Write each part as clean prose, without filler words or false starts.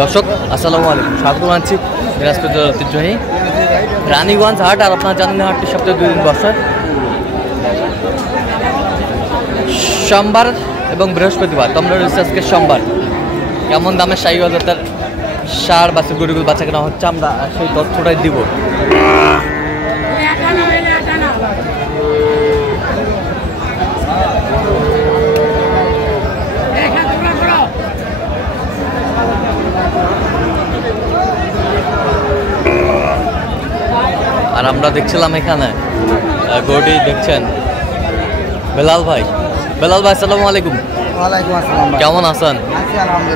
দর্শক আসসালামু আলাইকুম, স্বাগত জানাচ্ছি দিনাজপুরের ঐতিহ্যবাহী রানীগঞ্জ হাট। আর আপনারা জানেন হাটটি সপ্তাহে 2 দিন বসে, সোমবার এবং বৃহস্পতিবার। তোমরা রয়েছে আজকে সোমবার। কেমন দামে শাহিওয়াল জাতের সার বাছুর গরুগুলো বাচ্চা কেনা হচ্ছে, আমরা সেই তথ্যটাই দিব। আর আমরা দেখছিলাম এখানে গরুটি দেখছেন বেলাল ভাই। বেলাল ভাই আসসালামু আলাইকুম। ওয়ালাইকুম আসসালাম। কেমন আছেন?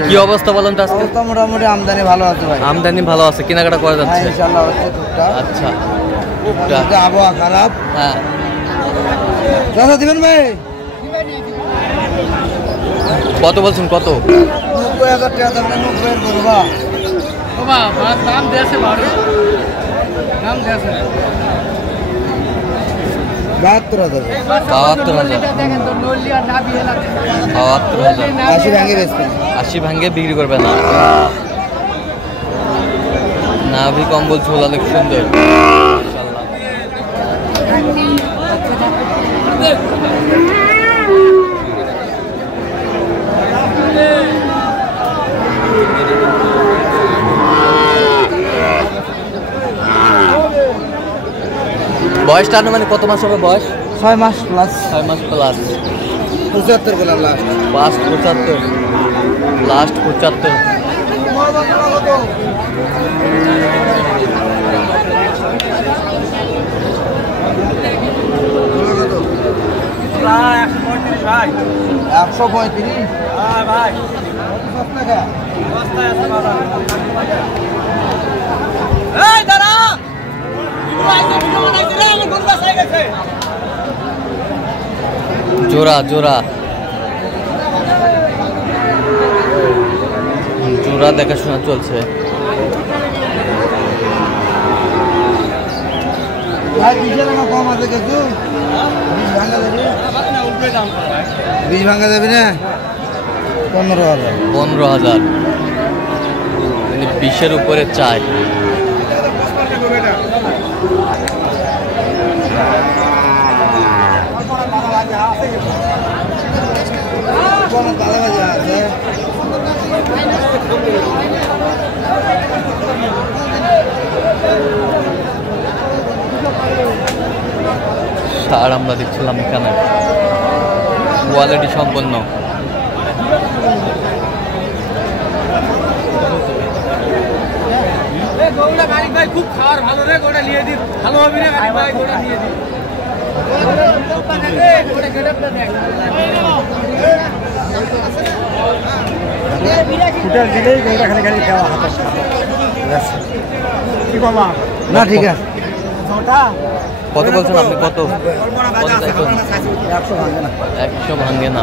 কি অবস্থা বলেন তো আজকে? মোটামুটি আমদানি ভালো আছে ভাই। আমদানি ভালো আছে, কেনাকাটা করা যাচ্ছে? ইনশাআল্লাহ হচ্ছে টুকটাক। আচ্ছা, আবহাওয়া খারাপ। হ্যাঁ কত দিবেন ভাই? কত বলছেন? কত? 90,000 টাকা দাম। 90 করবা বাবা, দাম দেছে বাড়ে, দাম দেছে 72,000। 80 ভাঙে বেচবেন? 80 ভাঙে বিক্রি করবে না? নাভি কম্বল ঝোলা অনেক সুন্দর। বয়সটা মানে কত মাস হবে বয়স? 6 মাস প্লাস। 6 মাস প্লাস। 75 বললাম লাস্ট। 75 লাস্ট 75। ভাই 135। হ্যাঁ ভাই এই দাঁড়া, জোড়া জোড়া জোড়া দেখাশোনা চলছে। বীজ ভাঙা যাবে না? 15,000। 15,000 20-এর উপরে চাই। সার আমরা দেখছিলাম এখানে কোয়ালিটি সম্পন্ন। খুব খাওয়ার ভালো রে, গোটা নিয়ে দিন, ভালো হবে রে ভাই, গোটা নিয়ে দিন। না ঠিক আছে। কত বলছেন আপনি? কত? 100 ভাঙে না।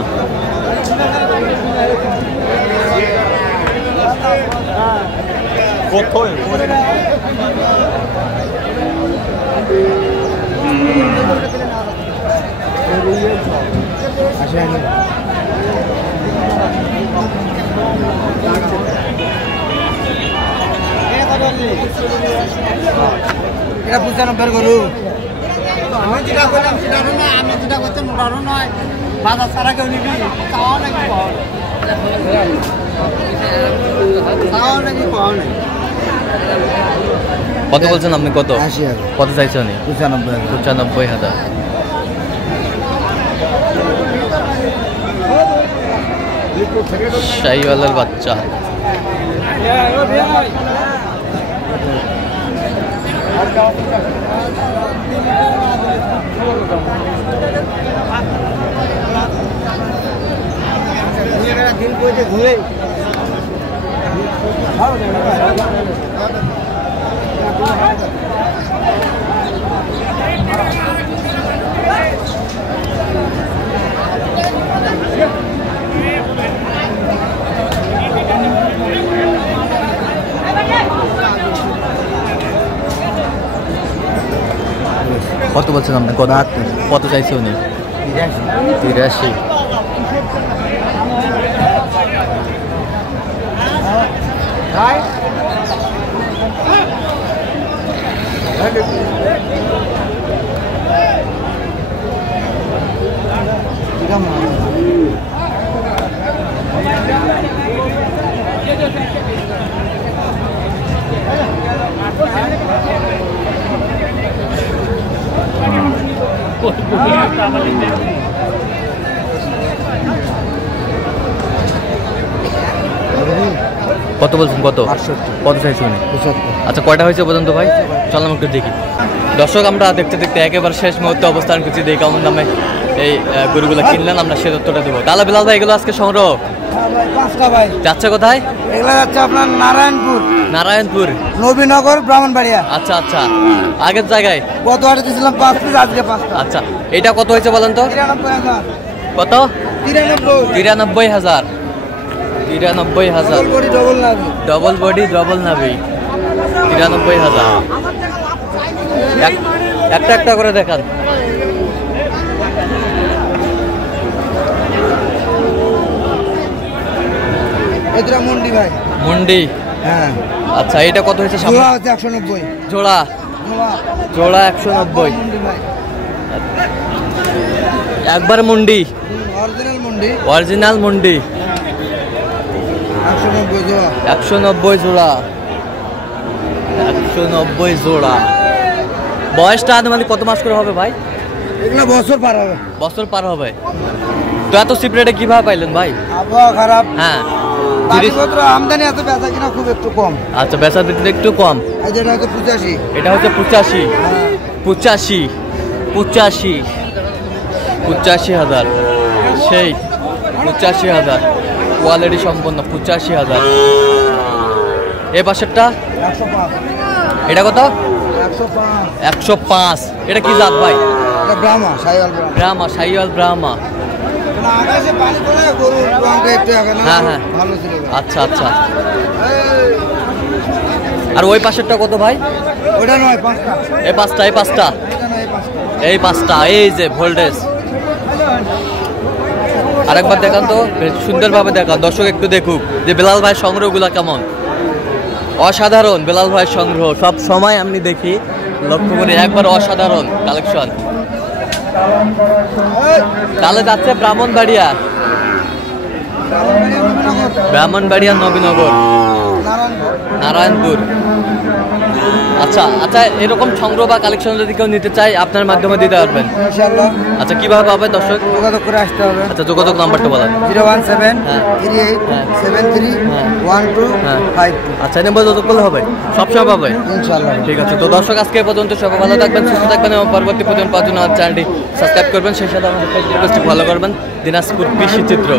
এটা 95 গরু। আমি যেটা বললাম সেটা না, আমি যেটা করতে মোটারও নয়, বাজার ছাড়া কেউ নিবি তাও নাকি পাওয়া নাকি পাওয়া নাই। কত বলছেন আপনি? কত? 80,000। কত চাইছেন? 95,000। শাহিওয়ালের বাচ্চা। দিন করে ঘুরে কত বলছেন আপনি? কত কত চাইছে উনি? 83। কত বলছেন? কত কত চাইছি? আচ্ছা, কয়টা হয়েছে পর্যন্ত ভাই? চল আমি একটু দেখি। দর্শক, আমরা দেখতে দেখতে একেবারে শেষ মুহূর্তে অবস্থান করছি। দেখি কেমন দামে এই গরুগুলো কিনলেন, আমরা সে তথ্যটা দেবো। তাহলে বিলাল ভাই, এগুলো আজকে সংগ্রহ যাচ্ছে কোথায়? এগুলো যাচ্ছে আপনার নারায়ণপুর। নারায়ণপুর, নবীনগর, ব্রাহ্মণবাড়িয়া। আচ্ছা আচ্ছা, আগের জায়গায় গত হাটে দিয়েছিলাম 5 পিস, আজকে 5। আচ্ছা, এটা কত হয়েছে বলেন তো? 93,000। কত? 93,000। 93,000। ডবল বডি ডবল নাভি, 93,000। একটা একটা করে দেখান। এটা মুন্ডি ভাই। মুন্ডি, হ্যাঁ। আচ্ছা, এটা কত হয়েছে? জোড়া হচ্ছে 190। জোড়া জোড়া 190। একবার মুন্ডি, অরিজিনাল মুন্ডি। অরিজিনাল মুন্ডি, 190 জোড়া। 190 জোড়া, 190 জোড়া। বয়সটা মানে কত মাস করে হবে ভাই? এগুলো বছর পার হবে। বছর পার হবে। তো এত চিপ রেটে কিভাবে পাইলেন ভাই? আবহাওয়া খারাপ। হ্যাঁ, জিনিসপত্র আমদানি এত, বেচা কিনা খুব একটু কম। আচ্ছা, বেচা বিক্রি একটু কম। এটা হচ্ছে 85। এটা হচ্ছে 85। 85 85 85,000। সেই 85,000, কোয়ালিটি সম্পন্ন 85,000। এ পাশেরটা 105। এটা কত? 105। 105। এটা কি জাত ভাই? এটা ব্রাহ্মা, সাইওয়াল ব্রাহ্মা। ব্রাহ্মা, সাইওয়াল ব্রাহ্মা। না, আকাশে পানি পড়ে গরুর রংটা একটু এখন হ্যাঁ হ্যাঁ, ভালো ছিল। আচ্ছা আচ্ছা। আর ওই পাশেরটা কত ভাই? ওটা নয়, 5টা। এই পাঁচটা, এই পাঁচটা, এটা নয়, 5টা। এই পাঁচটা, এই যে ভোল্টেজ। আরেকবার দেখান তো, বেশ সুন্দরভাবে দেখান, দর্শক একটু দেখুক যে বেলাল ভাইয়ের সংগ্রহগুলো কেমন। অসাধারণ বেলাল ভাইয়ের সংগ্রহ, সব সময় আমি দেখি, লক্ষ্য করি, একবার অসাধারণ কালেকশন। তাহলে যাচ্ছে ব্রাহ্মণবাড়িয়া, ব্রাহ্মণবাড়িয়া, নবীনগর, নারায়ণপুর। আচ্ছা আচ্ছা, এরকম সংগ্রহ বা কালেকশন যদি কেউ নিতে চায় আপনার মাধ্যমে দিতে পারবেন ইনশাআল্লাহ। আচ্ছা, কিভাবে পাবে দর্শক? যোগাযোগ করে আসতে হবে। আচ্ছা, যোগাযোগ নাম্বারটা বলেন। 017 হ্যাঁ। 38 হ্যাঁ। 73 হ্যাঁ। 1252। আচ্ছা, এই নাম্বার যোগাযোগ করলে হবে, সবসময় পাবে। ইনশাআল্লাহ। ঠিক আছে। তো দর্শক, আজকে এ পর্যন্ত, সবাই ভালো থাকবেন, সুস্থ থাকবেন এবং পরবর্তী পর্যন্ত পাওয়ার জন্য আমার চ্যানেলটি সাবস্ক্রাইব করবেন, সেই সাথে আমাদের ফেসবুক পেজটি ফলো করবেন, দিনাজপুর কৃষি চিত্র।